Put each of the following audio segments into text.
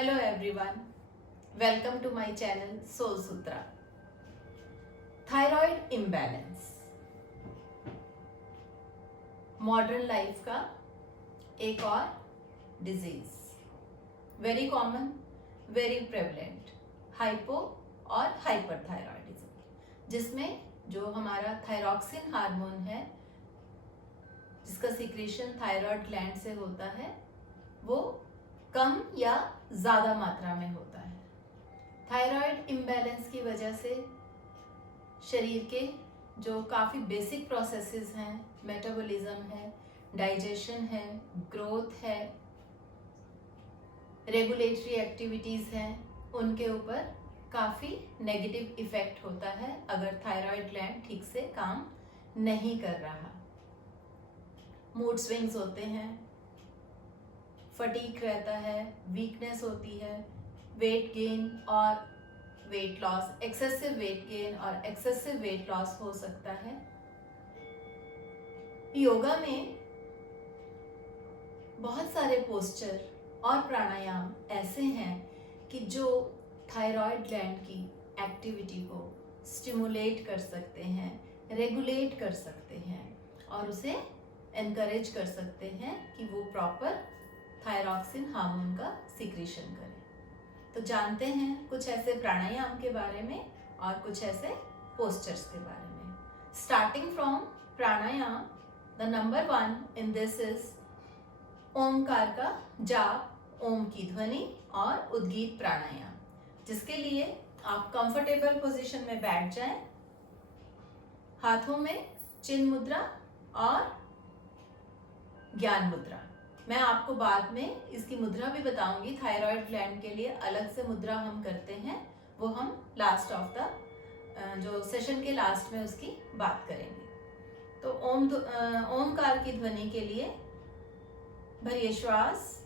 Hello everyone, welcome to my channel Soul Sutra. Thyroid imbalance modern life का एक और disease, very common, very prevalent, hypo और hyperthyroidism, जिसमें जो हमारा थायरॉक्सिन हार्मोन है जिसका सिक्रीशन थायराइड ग्लैंड से होता है वो कम या ज़्यादा मात्रा में होता है। थायराइड इम्बैलेंस की वजह से शरीर के जो काफ़ी बेसिक प्रोसेसेस हैं, मेटाबॉलिज्म है, डाइजेशन है, ग्रोथ है, रेगुलेटरी एक्टिविटीज़ हैं, उनके ऊपर काफ़ी नेगेटिव इफ़ेक्ट होता है अगर थायराइड ग्लैंड ठीक से काम नहीं कर रहा। मूड स्विंग्स होते हैं, फटीग रहता है, वीकनेस होती है, वेट गेन और weight loss, excessive weight gain और एक्सेसिव वेट लॉस हो सकता है। योगा में बहुत सारे पोस्चर और प्राणायाम ऐसे हैं कि जो थायराइड ग्लैंड की एक्टिविटी को स्टिमुलेट कर सकते हैं, रेगुलेट कर सकते हैं और उसे एनकरेज कर सकते हैं कि वो प्रॉपर थायरॉक्सिन हार्मोन का सिक्रीशन करे। तो जानते हैं कुछ ऐसे प्राणायाम के बारे में और कुछ ऐसे पोस्चर्स के बारे में। Starting from pranayama, the number 1 in this is Omkar का जाप, ओम की ध्वनि और उद्गीत प्राणायाम, जिसके लिए आप कंफर्टेबल पोजीशन में बैठ जाएं, हाथों में चिन्ह मुद्रा और ज्ञान मुद्रा। मैं आपको बाद में इसकी मुद्रा भी बताऊंगी। थायराइड ग्लैंड के लिए अलग से मुद्रा हम करते हैं, वो हम लास्ट ऑफ द जो सेशन के लास्ट में उसकी बात करेंगे। तो ओमकार की ध्वनि के लिए भरिए श्वास,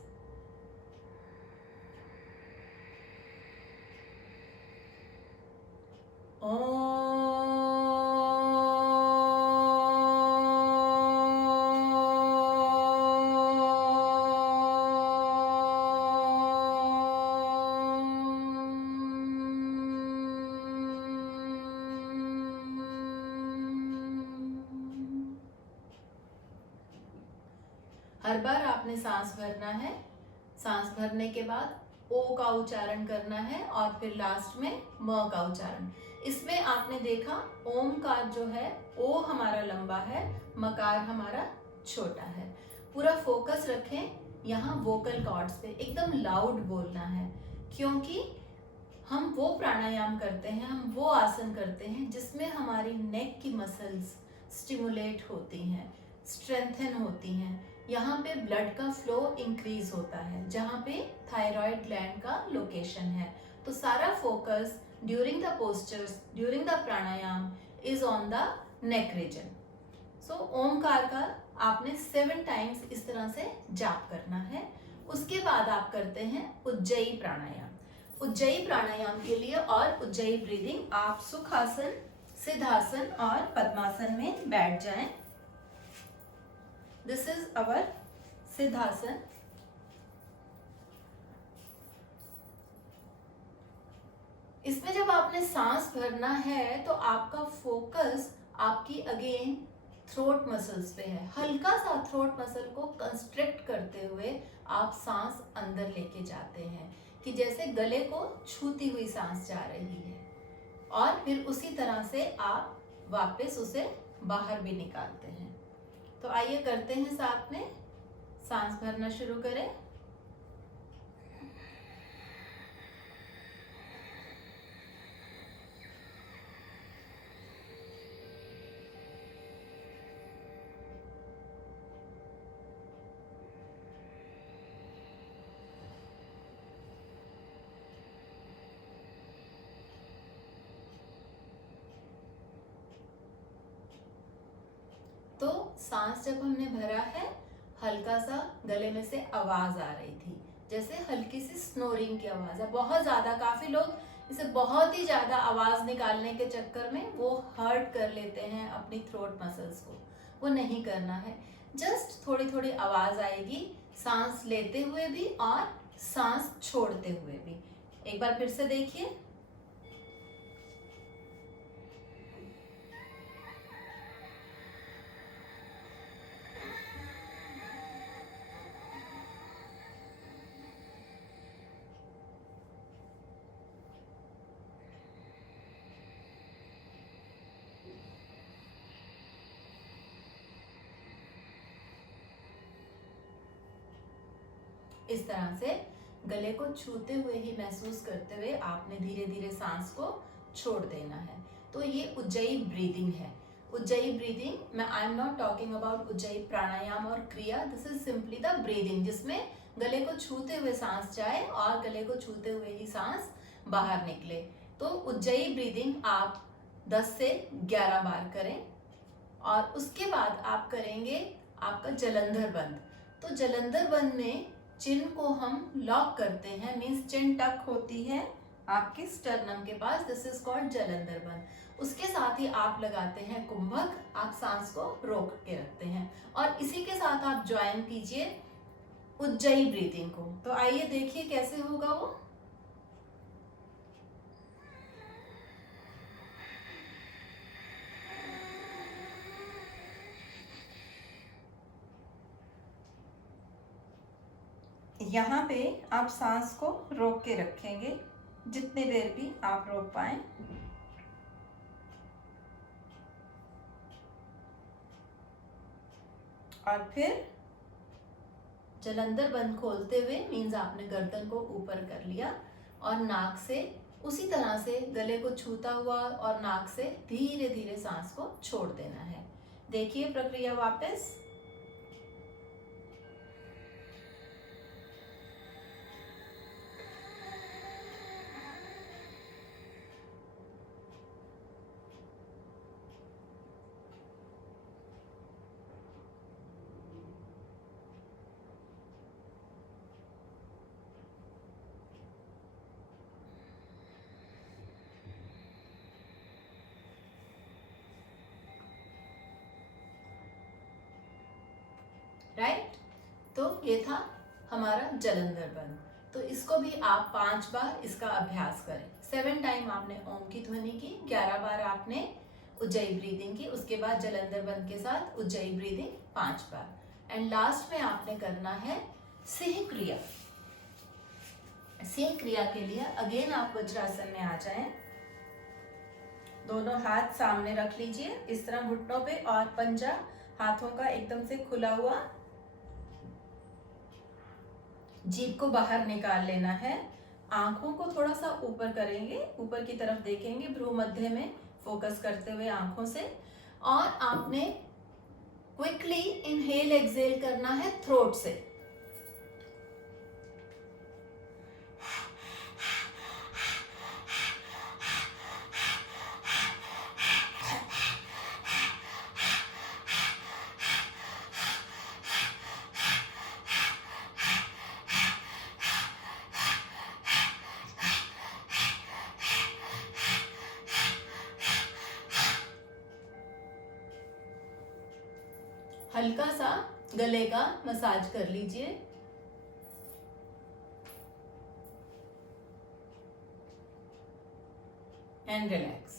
हर बार आपने सांस भरना है, सांस भरने के बाद ओ का उच्चारण करना है और फिर लास्ट में म का उच्चारण। इसमें आपने देखा ओमकार जो है ओ हमारा लंबा है, मकार हमारा छोटा है। पूरा फोकस रखें यहाँ वोकल कॉर्ड्स पे, एकदम लाउड बोलना है, क्योंकि हम वो प्राणायाम करते हैं, हम वो आसन करते हैं जिसमें हमारी नेक की मसल्स स्टिमुलेट होती हैं, स्ट्रेंथन होती हैं। यहाँ पे ब्लड का फ्लो इंक्रीज होता है जहाँ पे थायराइड ग्लैंड का लोकेशन है। तो सारा focus during the postures, during the pranayama is on the neck region. So Omkar का आपने 7 टाइम्स इस तरह से जाप करना है। उसके बाद आप करते हैं उज्जयी प्राणायाम। उज्जयी प्राणायाम के लिए और उज्जयी ब्रीदिंग, आप सुखासन, सिद्धासन और पद्मासन में बैठ जाएं। This is our siddhasana. इसमें जब आपने सांस भरना है तो आपका फोकस आपकी अगेन थ्रोट मसल्स पे है। हल्का सा थ्रोट मसल को कंस्ट्रिक्ट करते हुए आप सांस अंदर लेके जाते हैं कि जैसे गले को छूती हुई सांस जा रही है, और फिर उसी तरह से आप वापस उसे बाहर भी निकालते हैं। तो आइए करते हैं साथ में, सांस भरना शुरू करें। तो सांस जब हमने भरा है, हल्का सा गले में से आवाज आ रही थी, जैसे हल्की सी स्नोरिंग की आवाज है। बहुत ज्यादा, काफी लोग इसे बहुत ही ज्यादा आवाज निकालने के चक्कर में वो हर्ट कर लेते हैं अपनी थ्रोट मसल्स को। वो नहीं करना है, जस्ट थोड़ी थोड़ी आवाज आएगी सांस लेते हुए भी और सांस छोड़ते हुए भी। एक बार फिर से देखिए। इस तरह से गले को छूते हुए ही महसूस करते हुए आपने धीरे धीरे सांस को छोड़ देना है। तो ये उज्जयी ब्रीदिंग है। उज्जयी ब्रीदिंग में I am not talking about Ujjayi pranayama और kriya, this is simply the breathing जिसमें गले को छूते हुए सांस जाए और गले को छूते हुए ही सांस बाहर निकले। तो उज्जयी ब्रीदिंग आप 10 से 11 बार करें और उसके बाद आप करेंगे आपका जलंधर बंद। तो जलंधर बंद में चिन को हम लॉक करते हैं, मीन्स चिन टक होती है आपके स्टर्नम के पास, दिस इज कॉल्ड जलंधर बंद। उसके साथ ही आप लगाते हैं कुंभक, आप सांस को रोक के रखते हैं और इसी के साथ आप ज्वाइन कीजिए उज्जयी ब्रीथिंग को। तो आइए देखिए कैसे होगा वो। यहाँ पे आप सांस को रोक के रखेंगे जितनी देर भी आप रोक पाए। और फिर जलंधर बंद खोलते हुए मीन्स आपने गर्दन को ऊपर कर लिया और नाक से उसी तरह से गले को छूता हुआ और नाक से धीरे धीरे सांस को छोड़ देना है। देखिए प्रक्रिया वापस। राइट, तो ये था हमारा जलंधर बंद। तो इसको भी आप 5 बार इसका अभ्यास करें। 7 टाइम आपने ओम की ध्वनि की, 11 बार आपने उज्जयी ब्रीदिंग की, उसके बाद जलंधर बंद के साथ Ujjayi breathing 5 bar and last में आपने करना है सिंह क्रिया। सिंह क्रिया के लिए अगेन आप वज्रासन में आ जाएं, दोनों हाथ सामने रख लीजिए इस तरह घुटनों पे और पंजा हाथों का एकदम से खुला हुआ, जीभ को बाहर निकाल लेना है। आंखों को थोड़ा सा ऊपर करेंगे, ऊपर की तरफ देखेंगे भ्रू मध्य में फोकस करते हुए आंखों से, और आपने क्विकली इनहेल एक्सहेल करना है थ्रोट से। हल्का सा गले का मसाज कर लीजिए। And relax.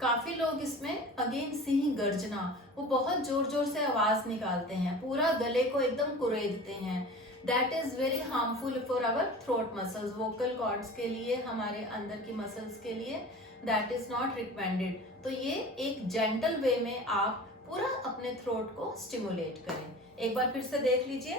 काफी लोग इसमें अगेन सिंह गर्जना, वो बहुत जोर जोर से आवाज निकालते हैं, पूरा गले को एकदम कुरेदते हैं। That is very harmful for our throat muscles, vocal cords के लिए, हमारे अंदर की मसल्स के लिए दैट इज नॉट रिकमेंडेड। तो ये एक जेंटल वे में आप पूरा अपने थ्रोट को स्टिमुलेट करें। एक बार फिर से देख लीजिए।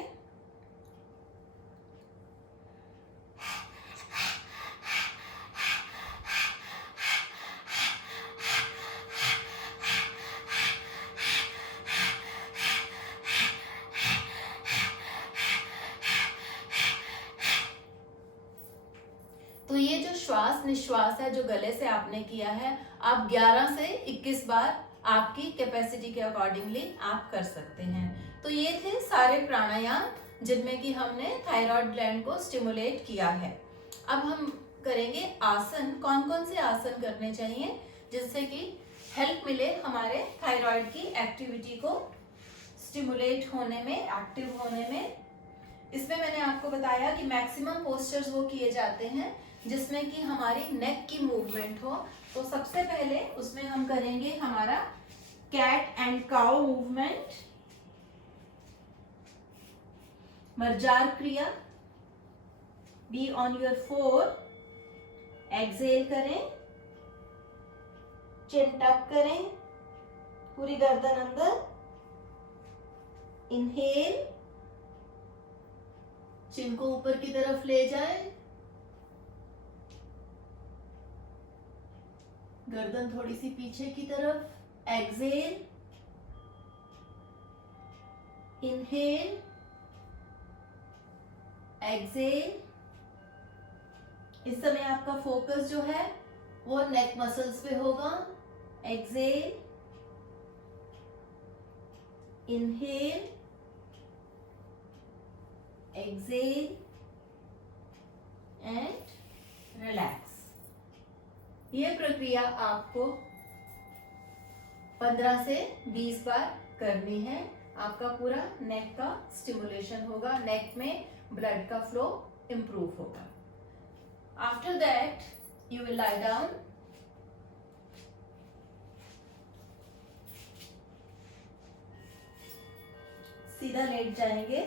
तो ये जो श्वास निश्वास है जो गले से आपने किया है, आप 11 से 21 बार आपकी कैपेसिटी के अकॉर्डिंगली आप कर सकते हैं। तो ये थे सारे प्राणायाम जिनमें कि हमने थायराइड ग्लैंड को स्टिमुलेट किया है। अब हम करेंगे आसन। कौन कौन से आसन करने चाहिए जिससे कि हेल्प मिले हमारे थायराइड की एक्टिविटी को स्टिमुलेट होने में, एक्टिव होने में। इसमें मैंने आपको बताया कि मैक्सिमम पोस्चर्स वो किए जाते हैं जिसमें कि हमारी नेक की मूवमेंट हो। तो सबसे पहले उसमें हम करेंगे हमारा कैट एंड काउ मूवमेंट, मर्जार क्रिया। बी ऑन योर 4, एक्सेल करें, चिन टक करें, पूरी गर्दन अंदर, इनहेल, चिन को ऊपर की तरफ ले जाएं, गर्दन थोड़ी सी पीछे की तरफ, एक्सेल, इनहेल, एक्सेल। इस समय आपका फोकस जो है वो नेक मसल्स पे होगा। Exhale, inhale, exhale and relax. ये प्रक्रिया आपको 15 से 20 बार करनी है। आपका पूरा नेक का स्टिमुलेशन होगा, नेक में ब्लड का फ्लो इंप्रूव होगा। After that you will lie down, सीधा लेट जाएंगे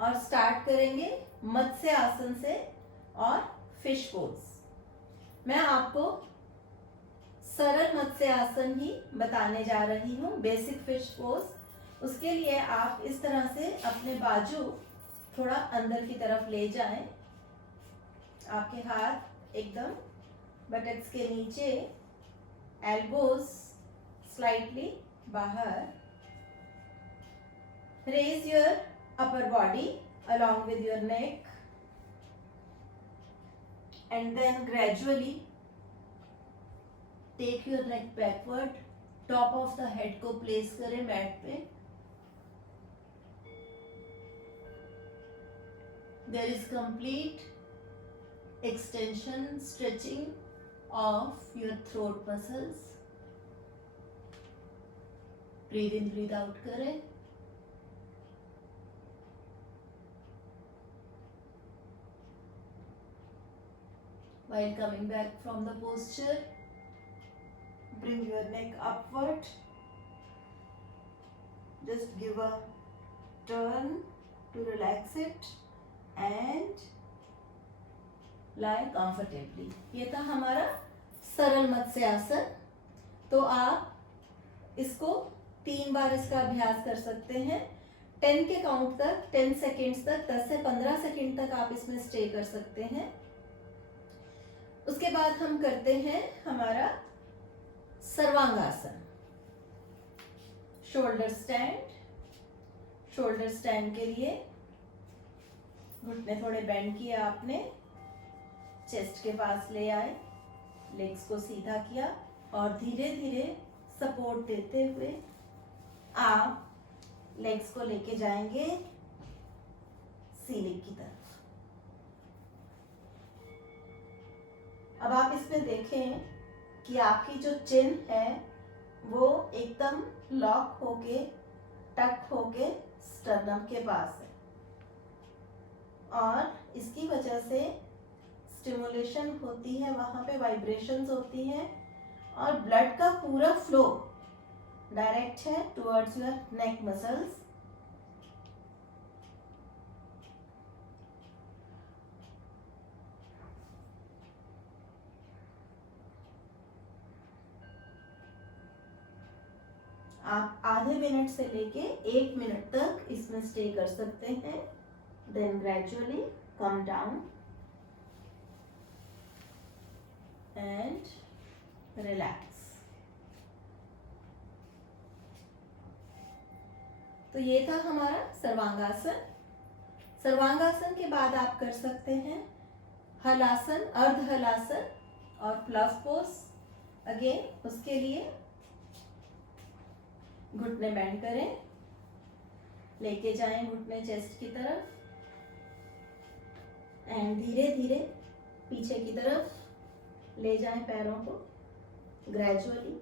और स्टार्ट करेंगे मत्स्य आसन से और फिश पोज। मैं आपको सरल मत्स्य आसन ही बताने जा रही हूँ, बेसिक फिश पोज। उसके लिए आप इस तरह से अपने बाजू थोड़ा अंदर की तरफ ले जाएं, आपके हाथ एकदम बटक्स के नीचे, एल्बोज स्लाइटली बाहर। Raise your upper body along with your neck and then gradually take your neck backward, top of the head को place करें मैट पे। There is complete extension, stretching of your throat muscles. Breathe in, breathe out करें। While coming back from the posture, bring your neck upward. Just give a turn to relax it and lie comfortably. ये था हमारा सरल मत्स्य आसन। तो आप इसको 3 बार इसका अभ्यास कर सकते हैं। 10 के काउंट तक, 10 सेकेंड्स तक, 10 से 15 सेकेंड तक आप इसमें स्टे कर सकते हैं। उसके बाद हम करते हैं हमारा sarvangasana, shoulder stand. Shoulder stand के लिए घुटने थोड़े बेंड किए आपने, चेस्ट के पास ले आए, लेग्स को सीधा किया और धीरे धीरे सपोर्ट देते हुए आप लेग्स को लेके जाएंगे सीलिंग की तरफ। अब आप इसमें देखें कि आपकी जो चिन है वो एकदम लॉक होके, टक होके स्टर्नम के पास है और इसकी वजह से स्टिमुलेशन होती है, वहाँ पे वाइब्रेशंस होती हैं और ब्लड का पूरा फ्लो डायरेक्ट है टुवर्ड्स योर नेक मसल्स। आप आधे मिनट से लेके 1 मिनट तक इसमें स्टे कर सकते हैं। Then gradually come down and relax. तो ये था हमारा सर्वांगासन। सर्वांगासन के बाद आप कर सकते हैं हलासन, अर्ध हलासन और फ्लफ पोज। अगेन उसके लिए घुटने बेंड करें, लेके जाएं घुटने चेस्ट की तरफ एंड धीरे धीरे पीछे की तरफ ले जाएं पैरों को ग्रेजुअली।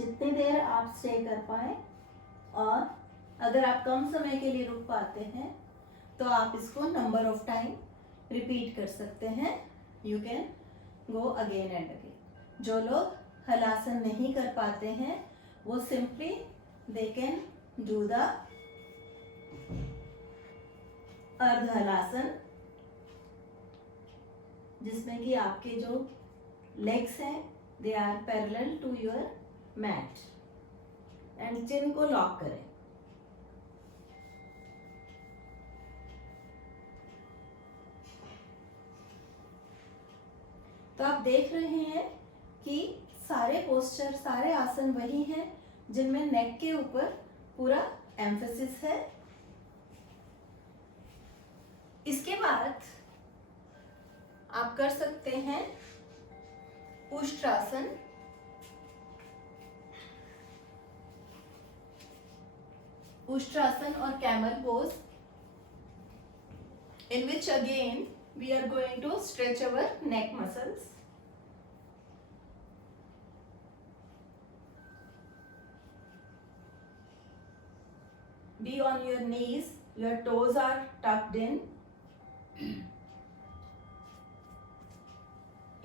जितनी देर आप स्टे कर पाए, और अगर आप कम समय के लिए रुक पाते हैं तो आप इसको नंबर ऑफ टाइम रिपीट कर सकते हैं. You can go again and again. जो लोग हलासन नहीं कर पाते हैं वो simply they can do the ardha halasana, जिसमें कि आपके जो लेग्स हैं they are parallel to your mat, and chin को लॉक करें. तो आप देख रहे हैं कि सारे पोस्चर, सारे आसन वही हैं जिनमें नेक के ऊपर पूरा एम्फेसिस है. इसके बाद आप कर सकते हैं उष्ट्रासन. उष्ट्रासन और camel pose, in which again we are going to stretch our neck muscles. Be on your knees, your toes are tucked in.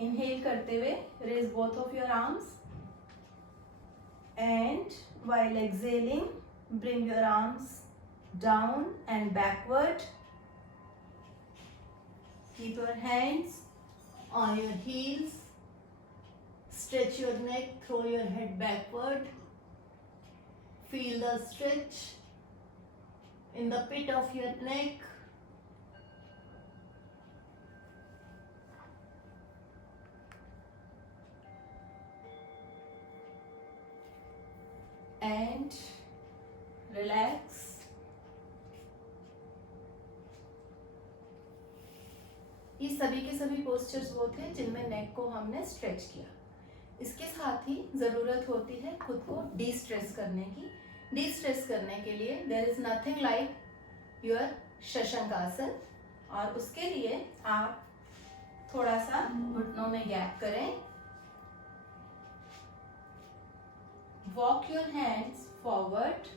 Inhale करते हुए raise both of your arms, and while exhaling bring your arms down and backward. Keep your hands on your heels. Stretch your neck, throw your head backward. Feel the stretch in the pit of your neck. And relax. ये सभी के सभी postures वो थे जिनमें नेक को हमने stretch किया. इसके साथ ही ज़रूरत होती है खुद को डी स्ट्रेस करने की. डी स्ट्रेस करने के लिए there is nothing like your Shashank asana, और उसके लिए आप थोड़ा सा घुटनों में गैप करें. Walk your hands forward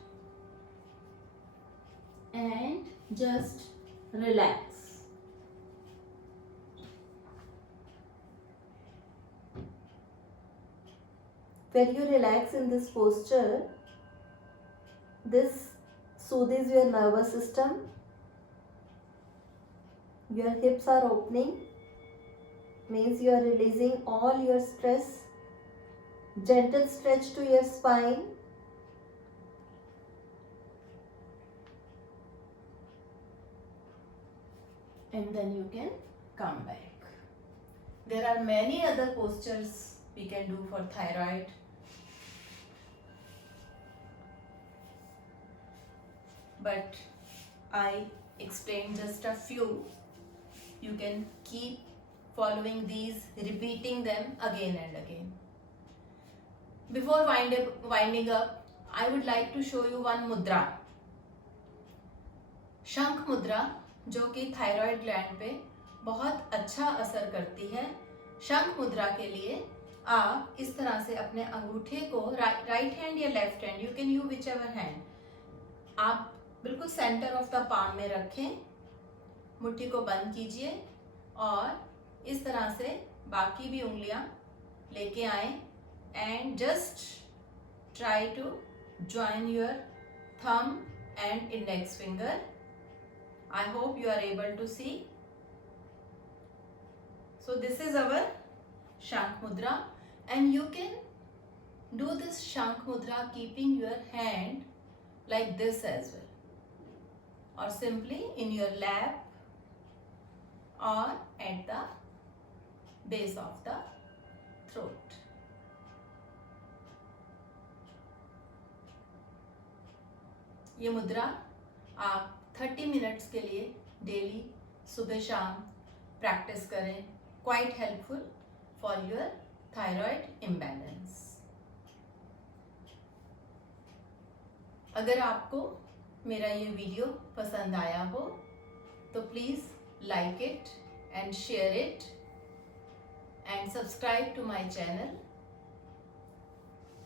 and just relax. When you relax in this posture, this soothes your nervous system. Your hips are opening, means you are releasing all your stress. Gentle stretch to your spine. And then you can come back. There are many other postures we can do for thyroid. But I explained just a few. You can keep following these, repeating them again and again. Before winding up, I would like to show you one mudra. शंख मुद्रा, जो कि thyroid gland पे बहुत अच्छा असर करती है. शंख मुद्रा के लिए आप इस तरह से अपने अंगूठे को राइट हैंड या left hand, you can use which ever hand, आप बिल्कुल सेंटर ऑफ द पाम में रखें. मुट्ठी को बंद कीजिए और इस तरह से बाकी भी उंगलियां लेके आए, and just try to join your thumb and index finger. I hope you are able to see. So this is our Shankh Mudra, and you can do this Shankh Mudra keeping your hand like this as well, or simply in your lap or at the base of the throat. ये मुद्रा आप 30 minutes के लिए daily सुबह शाम practice करें. Quite helpful for your thyroid imbalance. अगर आपको मेरा ये वीडियो पसंद आया हो तो please like it and share it and subscribe to my channel.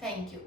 Thank you.